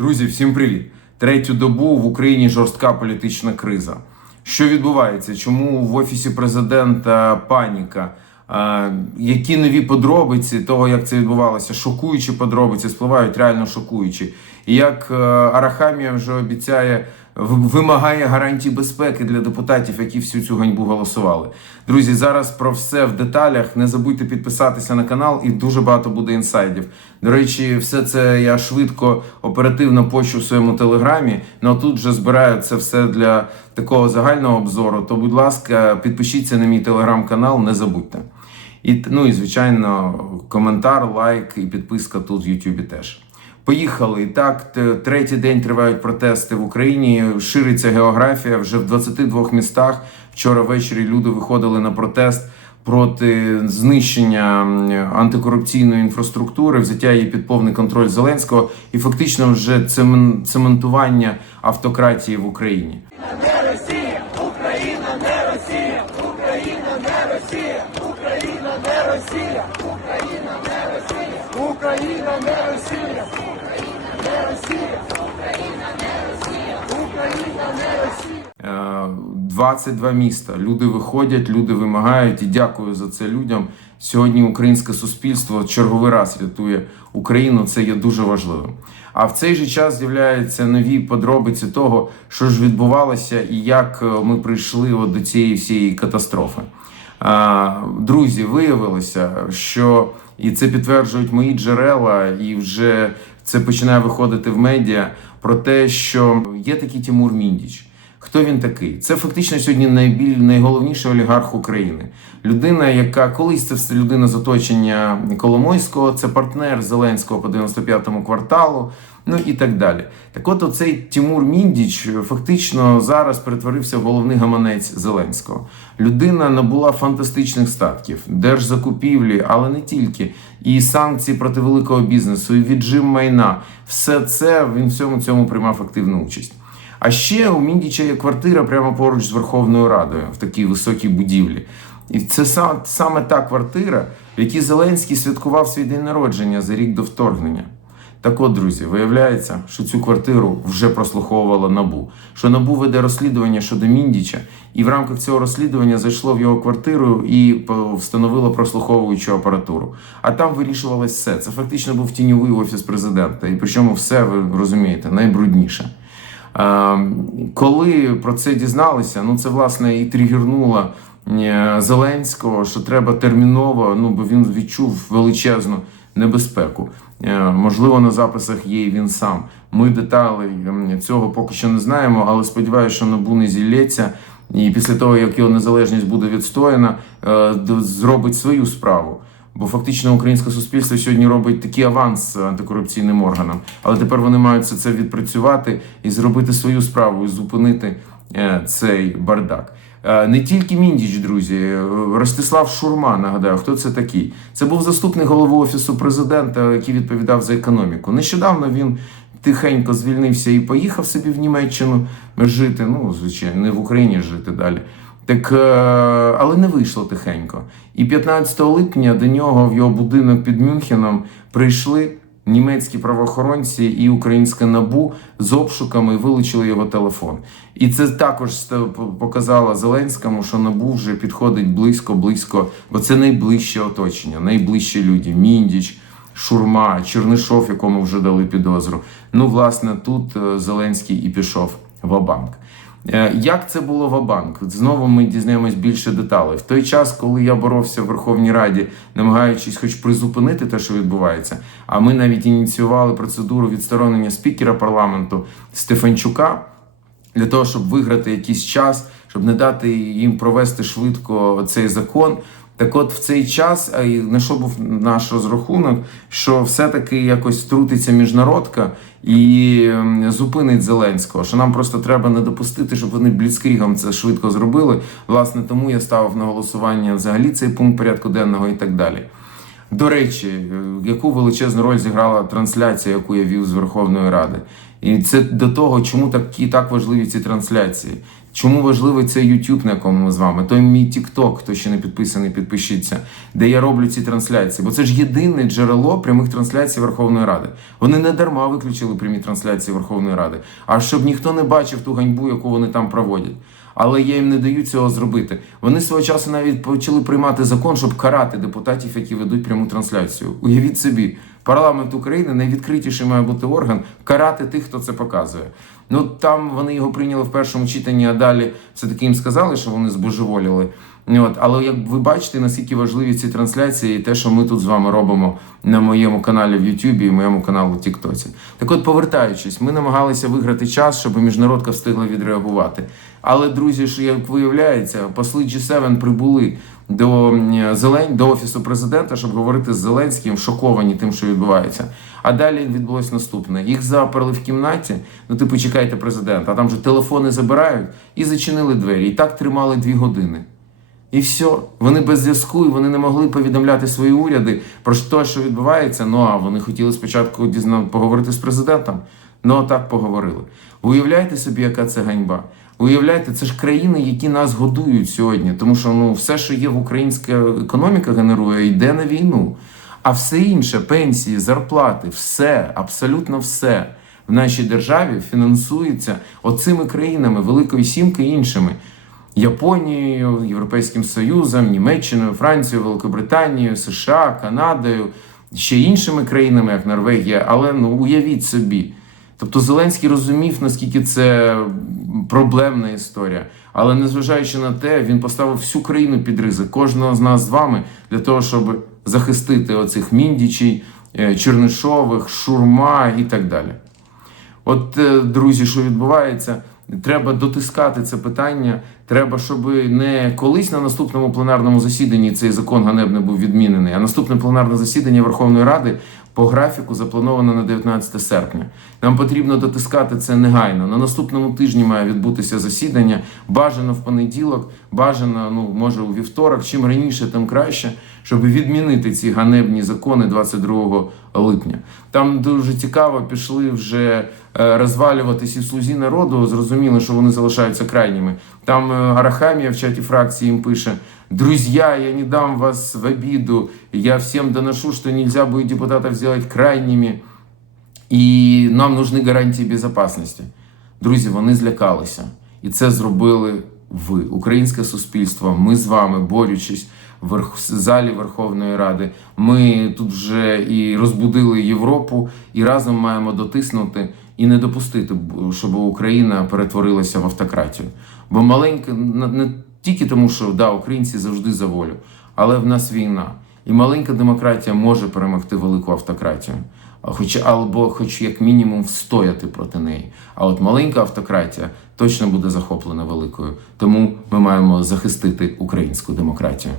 Друзі, всім привіт! Третю добу в Україні жорстка політична криза. Що відбувається? Чому в офісі президента паніка? Які нові подробиці того, як це відбувалося? Шокуючі подробиці спливають реально шокуючі. І як е, Арахамія вже обіцяє, вимагає гарантій безпеки для депутатів, які всю цю ганьбу голосували. Друзі, зараз про все в деталях. Не забудьте підписатися на канал, і дуже багато буде інсайдів. До речі, все це я швидко оперативно пощу в своєму телеграмі. Ну а тут вже збираю це все для такого загального обзору. То, будь ласка, підпишіться на мій телеграм-канал, не забудьте. І ну і звичайно, коментар, лайк і підписка тут в Ютубі теж. Поїхали. Так, третій день тривають протести в Україні. Шириться географія вже в 22 містах. Вчора ввечері люди виходили на протест проти знищення антикорупційної інфраструктури, взяття її під повний контроль Зеленського і фактично вже цементування автократії в Україні. Україна не Росія! Не Росія! Україна не Росія! Е, 22 міста. Люди виходять, люди вимагають, і дякую за це людям. Сьогодні українське суспільство черговий раз рятує Україну. Це є дуже важливим. А в цей же час з'являються нові подробиці того, що ж відбувалося, і як е, ми прийшли от до цієї всієї катастрофи. Друзі, виявилося, що і це підтверджують мої джерела, і вже це починає виходити в медіа про те, що є такий Тимур Міндіч. Хто він такий? Це фактично сьогодні найбіль найголовніший олігарх України. Людина, яка колись це все людина з оточення Коломойського, це партнер Зеленського по 95-му кварталу. Ну і так далі. Так от оцей Тимур Міндіч фактично зараз перетворився в головний гаманець Зеленського. Людина набула фантастичних статків, держзакупівлі, але не тільки, і санкції проти великого бізнесу, і віджим майна. Все це він в всьому цьому приймав активну участь. А ще у Міндіча є квартира прямо поруч з Верховною Радою в такій високій будівлі. І це са- саме та квартира, в якій Зеленський святкував свій день народження за рік до вторгнення. Так от, друзі, виявляється, що цю квартиру вже прослуховувала набу. Що набу веде розслідування щодо Міндіча, і в рамках цього розслідування зайшло в його квартиру і встановило прослуховуючу апаратуру. А там вирішувалось все. Це фактично був тіньовий офіс президента. І причому все ви розумієте, найбрудніше. Е, Коли про це дізналися, ну це власне і тригернуло е, Зеленського, що треба терміново, ну бо він відчув величезну небезпеку. Е, Можливо, на записах є і він сам. Ми деталі ем, цього поки що не знаємо, але сподіваюся, що набу не зілється. І після того, як його незалежність буде відстояна, е, зробить свою справу. Бо фактично українське суспільство сьогодні робить такий аванс антикорупційним органам, але тепер вони мають це відпрацювати і зробити свою справу і зупинити е, цей бардак. Е, Не тільки Міндіч, друзі, е, Ростислав Шурма, нагадаю, хто це такий? Це був заступник голови офісу президента, який відповідав за економіку. Нещодавно він тихенько звільнився і поїхав собі в Німеччину жити. Ну, звичайно, не в Україні жити далі. Так, е, але не вийшло тихенько. І 15 липня до нього в його будинок під Мюнхеном прийшли німецькі правоохоронці і українське набу з обшуками і вилучили його телефон. І це також показало Зеленському, що набу вже підходить близько, близько, бо це найближче оточення, найближчі люди. Міндіч, Шурма, Чернишов, якому вже дали підозру. Ну, власне, тут е, Зеленський і пішов в банк Е, Як це було в Абанк? Знову ми дізнаємось більше деталей. В той час, коли я боровся в Верховній Раді, намагаючись хоч призупинити те, що відбувається, а ми навіть ініціювали процедуру відсторонення спікера парламенту Стефанчука для того, щоб виграти якийсь час, щоб не дати їм провести швидко цей закон. Так от в цей час, на що був наш розрахунок, що все-таки якось втрутиться міжнародка і ем, зупинить Зеленського. Що нам просто треба не допустити, щоб вони бліцкрігом це швидко зробили. Власне, тому я ставив на голосування взагалі цей пункт порядку денного і так далі. До речі, е, яку величезну роль зіграла трансляція, яку я вів з Верховної Ради. І це до того, чому такі так важливі ці трансляції. Чому важливий цей YouTube, на якому ми з вами? Той мій TikTok, хто ще не підписаний, підпишіться, де я роблю ці трансляції. Бо це ж єдине джерело прямих трансляцій Верховної Ради. Вони не дарма виключили прямі трансляції Верховної Ради, а щоб ніхто не бачив ту ганьбу, яку вони там проводять. Але я їм не даю цього зробити. Вони свого часу навіть почали приймати закон, щоб карати депутатів, які ведуть пряму трансляцію. Уявіть собі, парламент України найвідкритіший має бути орган карати тих, хто це показує. Ну там вони його прийняли в першому читанні, а далі все таки їм сказали, що вони збожеволіли. От, але як ви бачите, наскільки важливі ці трансляції, і те, що ми тут з вами робимо на моєму каналі в Ютубі і моєму каналу в Тіктоці. Так от, повертаючись, ми намагалися виграти час, щоб міжнародка встигла відреагувати. Але, друзі, що як виявляється, посли G7 прибули до Зелень до офісу президента, щоб говорити з Зеленським, шоковані тим, що відбувається. А далі відбулось наступне: їх заперли в кімнаті. Ну, типу, чекайте президента, а там же телефони забирають і зачинили двері. І так тримали дві години. І все, вони без зв'язку, і вони не могли повідомляти свої уряди про те, що відбувається. Ну а вони хотіли спочатку поговорити з президентом. Ну так поговорили. Уявляєте собі, яка це ганьба? Уявляєте, це ж країни, які нас годують сьогодні, тому що ну все, що є в українська економіка, генерує, йде на війну. А все інше, пенсії, зарплати, все, абсолютно все в нашій державі фінансується оцими країнами, Великої Сімки і іншими. Японією, Європейським Союзом, Німеччиною, Францією, Великобританією, США, Канадою, ще іншими країнами, як Норвегія. Але ну уявіть собі. Тобто Зеленський розумів, наскільки це проблемна історія. Але незважаючи на те, він поставив всю країну під ризик, кожного з нас з вами, для того, щоб захистити оцих міндічей, е, Чернишових, Шурма і так далі. От, е, друзі, що відбувається, треба дотискати це питання. Треба, щоб не колись на наступному пленарному засіданні цей закон ганебний був відмінений, а наступне пленарне засідання Верховної Ради по графіку заплановано на 19 серпня. Нам потрібно дотискати це негайно. На наступному тижні має відбутися засідання. Бажано в понеділок, бажано, ну може у вівторок. Чим раніше, тим краще, щоб відмінити ці ганебні закони 22 липня. Там дуже цікаво пішли вже розвалюватись і слузі народу. Зрозуміло, що вони залишаються крайніми. Там е, Арахамія в чаті фракції їм пише: Друзья, я не дам вас в обиду. Я всем доношу, что нельзя будет депутатов сделать крайними. І нам нужны гарантії безпечності. Друзі, вони злякалися. І це зробили ви, українське суспільство. Ми з вами, борючись в залі Верховної Ради. Ми тут вже і розбудили Європу, і разом маємо дотиснути і не допустити, щоб Україна перетворилася в автократію. Бо маленька не тільки тому, що да, українці завжди за волю, але в нас війна. І маленька демократія може перемогти велику автократію. Хоч або, хоч як мінімум, встояти проти неї. А от маленька автократія точно буде захоплена великою. Тому ми маємо захистити українську демократію.